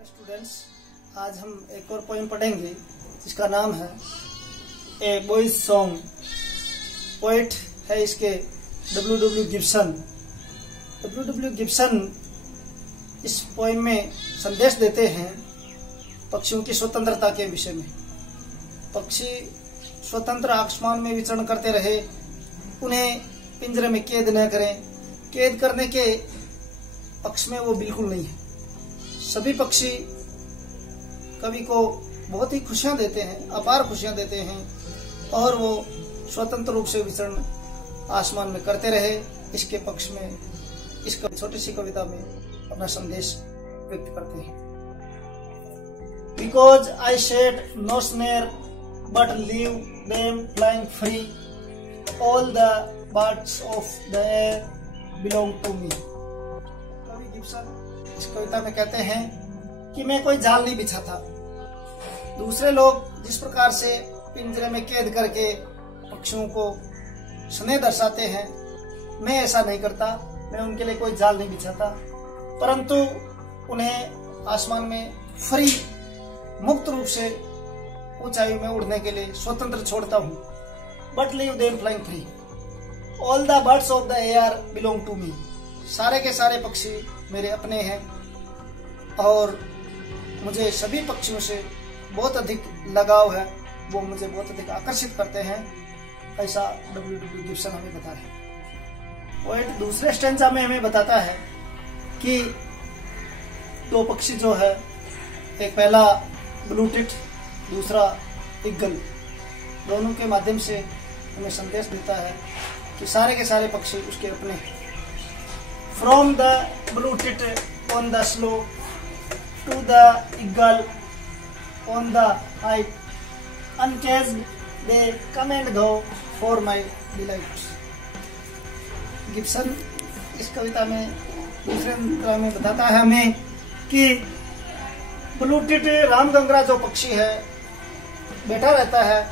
Dear students, आज हम एक और पोएम पढ़ेंगे जिसका नाम है ए बॉयज सॉन्ग। पोएट है इसके डब्ल्यू गिब्सन। डब्ल्यू गिब्सन इस पोएम में संदेश देते हैं पक्षियों की स्वतंत्रता के विषय में। पक्षी स्वतंत्र आसमान में विचरण करते रहे, उन्हें पिंजरे में कैद न करें। कैद करने के पक्ष में वो बिल्कुल नहीं है। सभी पक्षी कवि को बहुत ही खुशियां देते हैं, अपार खुशियां देते हैं और वो स्वतंत्र रूप से विचरण आसमान में करते रहे। इसके पक्ष में इस छोटी सी कविता में अपना संदेश व्यक्त करते हैं। Because I shed no snare but leave them flying free, all the birds of the air belong to me। कवि गिब्सन इस कविता में कहते हैं कि मैं कोई जाल नहीं बिछाता। दूसरे लोग जिस प्रकार से पिंजरे में कैद करके पक्षियों को स्नेह दर्शाते हैं, मैं ऐसा नहीं करता। मैं उनके लिए कोई जाल नहीं बिछाता, परंतु उन्हें आसमान में फ्री मुक्त रूप से ऊंचाई में उड़ने के लिए स्वतंत्र छोड़ता हूँ। But leave them flying free, all the birds of the air belong to me. सारे के सारे पक्षी मेरे अपने हैं और मुझे सभी पक्षियों से बहुत अधिक लगाव है, वो मुझे बहुत अधिक आकर्षित करते हैं। ऐसा डब्ल्यू गिब्सन हमें बता रहे हैं। पोएट दूसरे स्टेंजा में हमें बताता है कि दो पक्षी जो है, एक पहला ब्लू टिट, दूसरा ईगल, दोनों के माध्यम से हमें संदेश देता है कि सारे के सारे पक्षी उसके अपने हैं। From the blue tit on the sloe to the eagle on the height, uncaged they come and go for my delight। Gibson इस कविता में दूसरे अंतरा में बताता है हमें कि ब्लू टिट रामगंगरा जो पक्षी है बैठा रहता है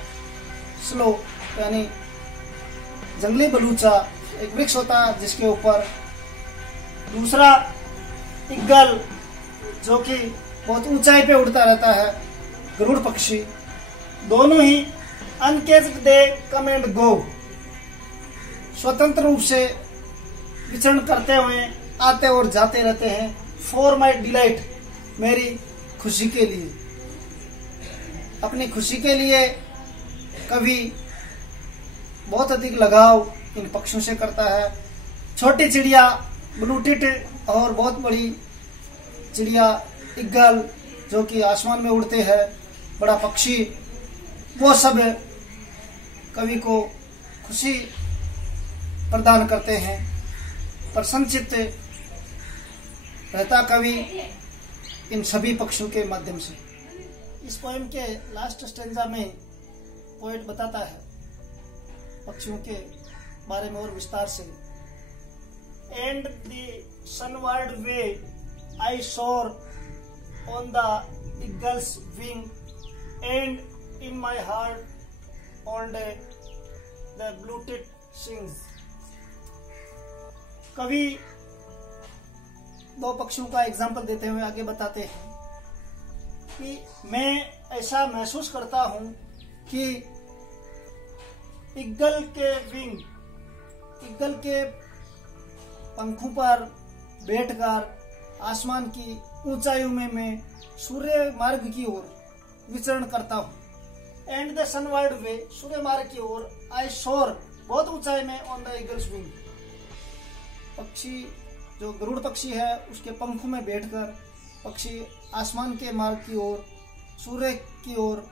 स्लो, यानी जंगली बलूचा, एक वृक्ष होता है जिसके ऊपर। दूसरा ईगल जो कि बहुत ऊंचाई पे उड़ता रहता है, गरुड़ पक्षी। दोनों ही अनकेज्ड दे कम एंड गो, स्वतंत्र रूप से विचरण करते हुए आते और जाते रहते हैं। फॉर माई डिलाइट, मेरी खुशी के लिए, अपनी खुशी के लिए कवि बहुत अधिक लगाव इन पक्षियों से करता है। छोटी चिड़िया ब्लू टिट और बहुत बड़ी चिड़िया ईगल जो कि आसमान में उड़ते हैं, बड़ा पक्षी, वो सब कवि को खुशी प्रदान करते हैं। प्रसन्नचित्त रहता कवि इन सभी पक्षियों के माध्यम से। इस पोएम के लास्ट स्टेंजा में पोएट बताता है पक्षियों के बारे में और विस्तार से। एंड द सनवर्ड वे आई सोर on the eagles wing, and in my heart all day the blue tit sings. कवि दो पक्षियों का एग्जाम्पल देते हुए आगे बताते हैं कि मैं ऐसा महसूस करता हूं कि ईगल के विंग, ईगल के पंखों पर बैठकर आसमान की ऊंचाइयों में मैं सूर्य मार्ग की ओर विचरण करता हूं। एंड द सनवर्ड वे, सूर्य मार्ग की ओर, आई सोर, बहुत ऊंचाई में, ऑन द ईगल्स विंग। पक्षी जो गरुड़ पक्षी है उसके पंखों में बैठकर पक्षी आसमान के मार्ग की ओर, सूर्य की ओर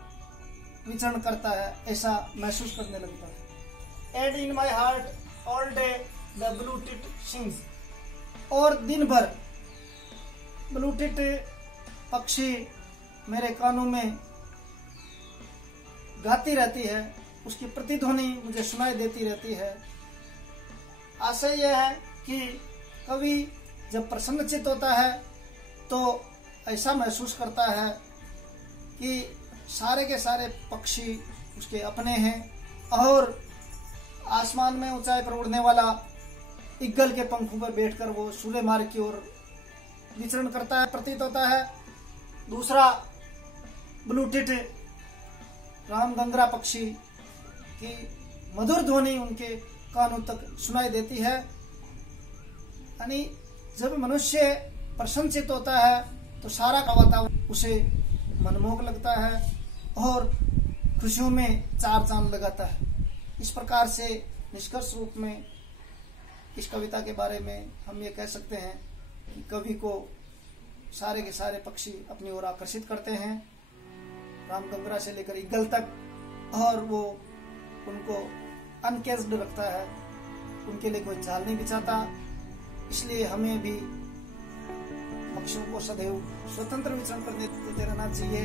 विचरण करता है, ऐसा महसूस करने लगता है। And in my heart all day the blue tit sings, और दिन भर ब्लू टिट पक्षी मेरे कानों में गाती रहती है, उसकी प्रतिध्वनि मुझे सुनाई देती रहती है। आशय यह है कि कवि जब प्रसन्नचित्त होता है तो ऐसा महसूस करता है कि सारे के सारे पक्षी उसके अपने हैं और आसमान में ऊंचाई पर उड़ने वाला ईगल के पंखों पर बैठकर वो सूर्य मार्ग की ओर विचरण करता है। प्रतीत होता है दूसरा ब्लू टिट रामगंगरा पक्षी की मधुर ध्वनि उनके कानों तक सुनाई देती है। यानी जब मनुष्य प्रसन्नचित होता है तो सारा का वातावरण उसे मनमोहक लगता है और खुशियों में चार चांद लगाता है। इस प्रकार से निष्कर्ष रूप में इस कविता के बारे में हम ये कह सकते हैं कि कवि को सारे के सारे पक्षी अपनी ओर आकर्षित करते हैं, रामगंगरा से लेकर ईगल तक, और वो उनको अनकेज्ड रखता है, उनके लिए कोई जाल नहीं बिछाता। इसलिए हमें भी पक्षियों को सदैव स्वतंत्र विचरण करने देते रहना चाहिए।